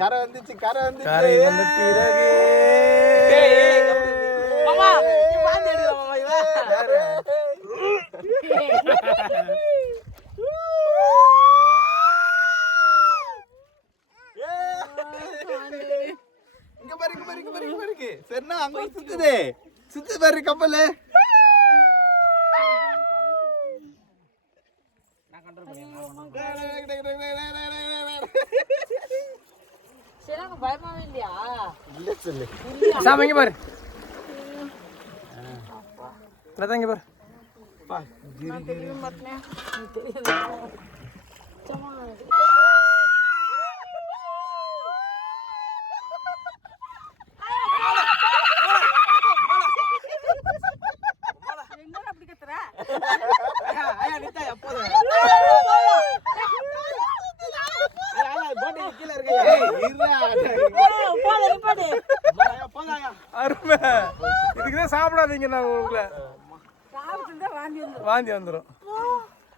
கரை வந்துச்சு கரை வந்த பிறகு இங்க சரிண்ணா அங்க சுத்துது பாரு கப்பல் பயமாவே இல்லையா? இல்ல சொல்லு சாமி இங்க பாரு லதா இங்க பாரு பா நான் தெரியும் மாட்டேன் அப்படி கத்துற அருமை இதுக்குதான் சாப்பிடாதீங்க நான் உங்களை வாந்தி வந்துடும்